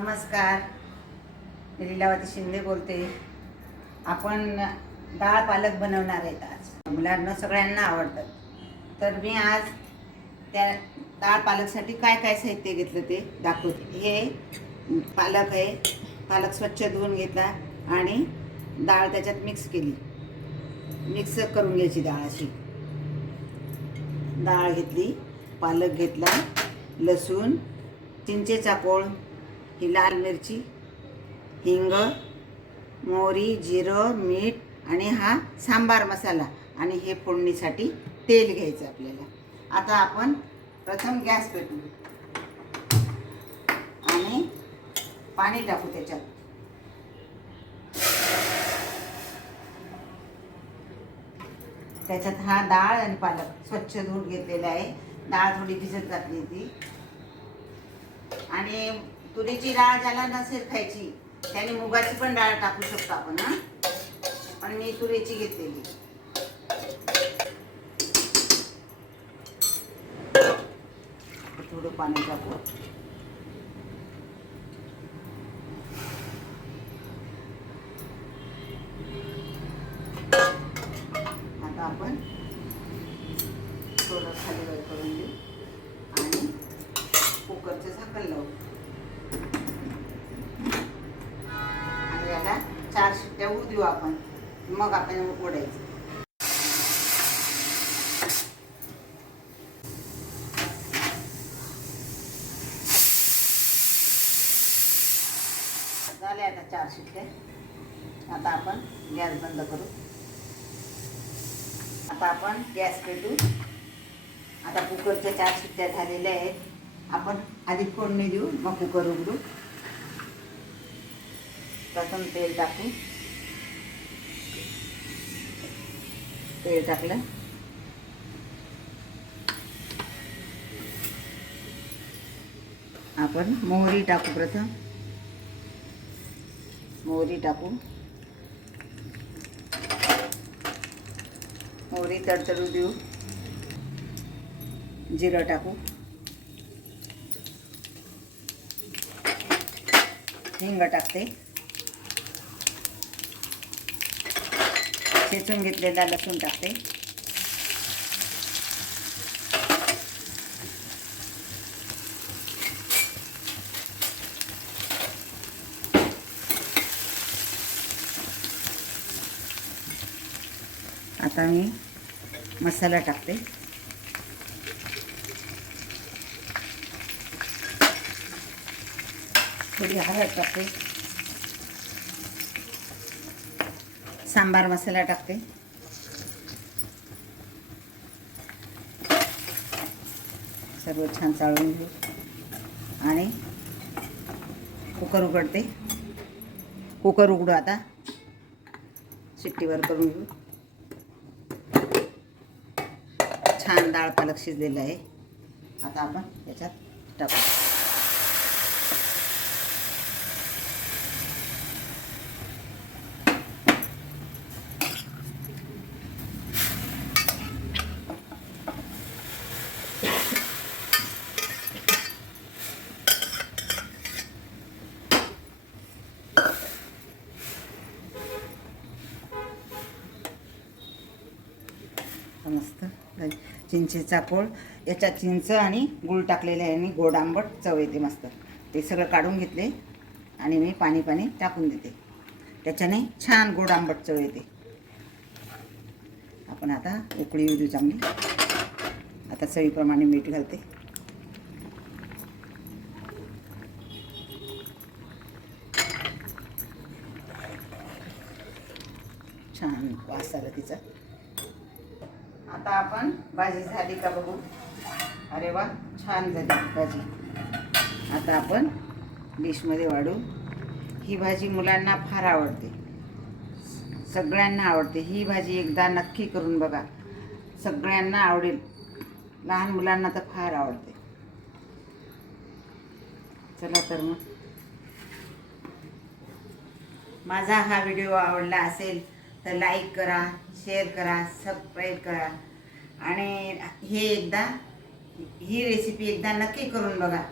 नमस्कार, मी लीलावती शिंदे बोलते. आपण डाळ पालक बनवणार आहेत. आज मुलांना सगळ्यांना आवडतात. तर मी आज त्या डाळ पालकसाठी काय काय साहित्य घेतलं ते दाखवते. हे पालक आहे. पालक स्वच्छ धुवून घेतला आणि डाळ त्याच्यात मिक्स केली. मिक्स करून घ्यायची डाळ. अशी डाळ घेतली, पालक घेतला, लसूण, चिंचेचा कोळ, ही लाल मिरची, हिंग, मोहरी, जिरं, मीठ आणि हा सांबार मसाला. आणि हे फोडणीसाठी तेल घ्यायचं आपल्याला. आता आपण प्रथम गॅस पेटवू आणि पाणी टाकू त्याच्यात. त्याच्यात हा डाळ आणि पालक स्वच्छ धुवून घेतलेला आहे. डाळ थोडी भिजत घातली ती. आणि तुरीची डाळ ज्याला नसेल खायची त्याने मुगाची पण डाळ टाकू शकतो आपण. पण मी तुरीची घेतलेली. थोडं पाणी टाकू. आता आपण थोडं खाली वर करून देऊ आणि कुकरचं झाकण लावू. आणि याला 4 शिट्ट्या होऊ देऊ आपण. मग आपण ओढायचं. झाले आता 4 शिट्ट्या. आता आपण गॅस बंद करू. आता आपण गॅस पेटू. आता कुकरच्या 4 शिट्ट्या झालेल्या आहेत. आपण आधी फोडणी देऊ, मग कुकर उघडू. प्रथम तेल टाकू. तेल टाकलं. आपण मोहरी टाकू. प्रथम मोहरी टाकू. मोहरी तडतडू देऊ. जिरं टाकू. हिंग टाकते. ठेचून घेतलेला लसूण टाकते. आता मी मसाला टाकते. थोडी हळद टाकते. सांबार मसाला टाकते. सर्व छान चाळून घेऊ आणि कुकर उघडते. कुकर उघडू. आता शिट्टीवर करून घेऊ. छान डाळ पालक शिजलेलं आहे. आता आपण त्याच्यात टाकू. मस्त चिंचेचा कोळ. याच्यात चिंच आणि गूळ टाकलेले आहे आणि गोड आंबट चव येते मस्त. ते सगळं काढून घेतले आणि मी पाणी टाकून देते. त्याच्याने छान गोड आंबट चव येते. आपण आता उकळी येऊ देऊ चांगली. आता चवीप्रमाणे मीठ घालते. छान वास आला तिचा. आता आपण भाजी झाली का बघू. अरे वा, छान झाली भाजी. आता आपण डिशमध्ये वाढू. ही भाजी मुलांना फार आवडते. सगळ्यांना आवडते. ही भाजी एकदा नक्की करून बघा. सगळ्यांना आवडेल. लहान मुलांना तर फार आवडते. चला तर मग माझा हा व्हिडिओ आवडला असेल तर लाईक करा, शेअर करा, सबस्क्राईब करा. आणि ही रेसिपी एकदा नक्की करून बघा.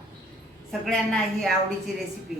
सगळ्यांना ही आवडीची रेसिपी.